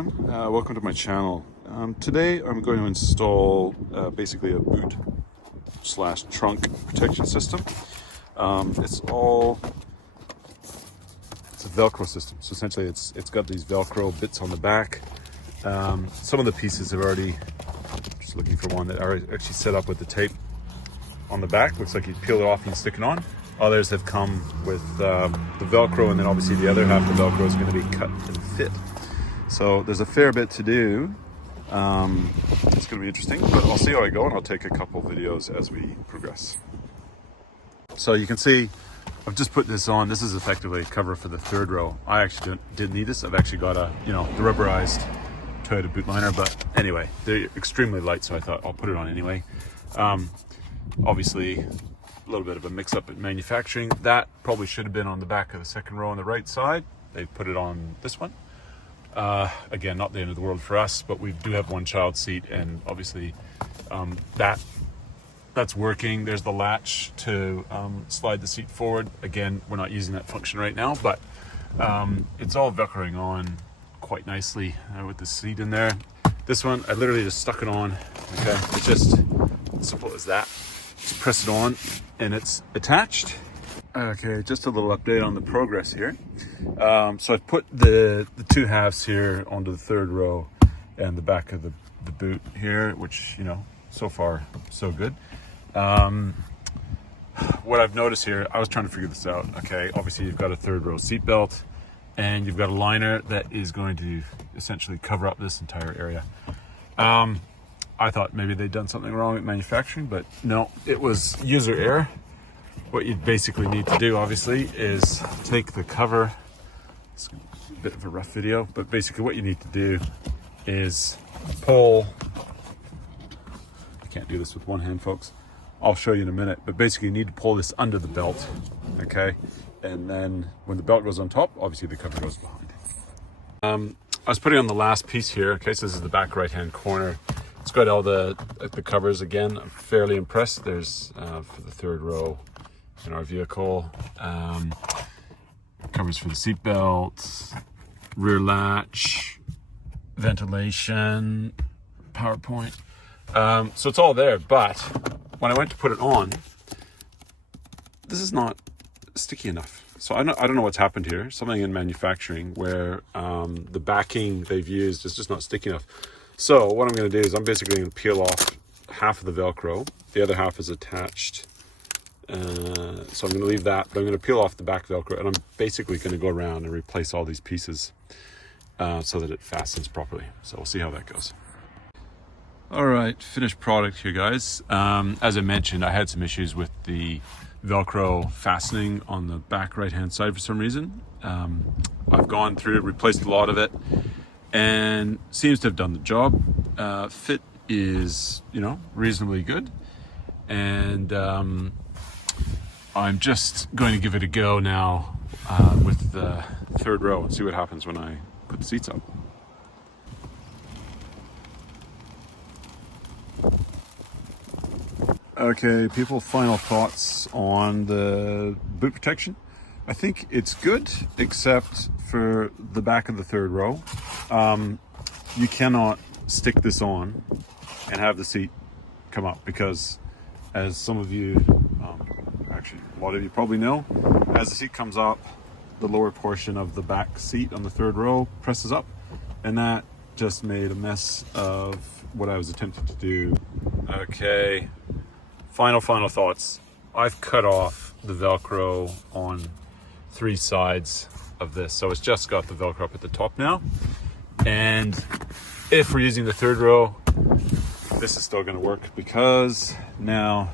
everyone, welcome to my channel. Today I'm going to install basically a boot slash trunk protection system. It's a Velcro system, so essentially it's got these Velcro bits on the back. Some of the pieces have already, just looking for one that are actually set up with the tape on the back. Looks like you peel it off and stick it on. Others have come with the Velcro, and then obviously the other half of the Velcro is going to be cut and fit. So there's a fair bit to do. It's going to be interesting, but I'll see how I go, and I'll take a couple videos as we progress. So you can see I've just put this on. This is effectively a cover for the third row. I actually didn't need this. I've actually got the rubberized Toyota boot liner, but anyway, they're extremely light, so I thought I'll put it on anyway. Obviously, a little bit of a mix-up in manufacturing. That probably should have been on the back of the second row on the right side. They put it on this one. Again, not the end of the world for us, but we do have one child seat, and obviously that's working. There's the latch to slide the seat forward. Again, we're not using that function right now, but it's all Velcroing on quite nicely with the seat in there. This one, I literally just stuck it on. Okay, it's just simple as that. Just press it on and it's attached. Okay, just a little update on the progress here. So I've put the two halves here onto the third row and the back of the boot here, which, so far so good. What I've noticed here, I was trying to figure this out. Okay, obviously you've got a third row seat belt and you've got a liner that is going to essentially cover up this entire area. I thought maybe they'd done something wrong with manufacturing, but no, it was user error. What you basically need to do, obviously, is take the cover. It's a bit of a rough video, but basically what you need to do is pull. I can't do this with one hand, folks. I'll show you in a minute, but basically you need to pull this under the belt, okay? And then when the belt goes on top, obviously the cover goes behind. I was putting on the last piece here, okay? So this is the back right-hand corner. It's got all the covers again. I'm fairly impressed. There's for the third row in our vehicle, covers for the seat belt, rear latch, ventilation, PowerPoint. So it's all there, but when I went to put it on, this is not sticky enough. So I don't know what's happened here. Something in manufacturing where the backing they've used is just not sticky enough. So what I'm going to do is I'm basically going to peel off half of the Velcro. The other half is attached. So I'm going to leave that, but I'm going to peel off the back Velcro, and I'm basically going to go around and replace all these pieces so that it fastens properly. So we'll see how that goes. All right, finished product here, guys. As I mentioned, I had some issues with the Velcro fastening on the back right-hand side for some reason. I've gone through, replaced a lot of it, and seems to have done the job. Fit is, reasonably good. And I'm just going to give it a go now with the third row and see what happens when I put the seats up. Okay, people, final thoughts on the boot protection. I think it's good, except for the back of the third row. You cannot stick this on and have the seat come up because, as some of you, actually a lot of you probably know, as the seat comes up, the lower portion of the back seat on the third row presses up, and that just made a mess of what I was attempting to do. Okay, final thoughts. I've cut off the Velcro on 3 sides of this, so it's just got the Velcro up at the top now. And if we're using the third row, this is still going to work because now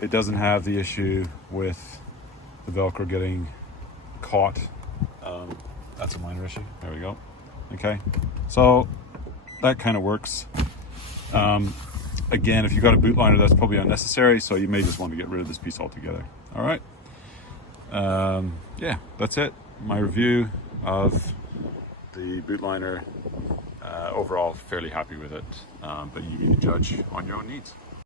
it doesn't have the issue with the Velcro getting caught. That's a minor issue. There we go. Okay, so that kind of works. Again, if you've got a boot liner, that's probably unnecessary, so you may just want to get rid of this piece altogether. All right. Yeah, that's it. My review of the boot liner. Overall, fairly happy with it, but you need to judge on your own needs.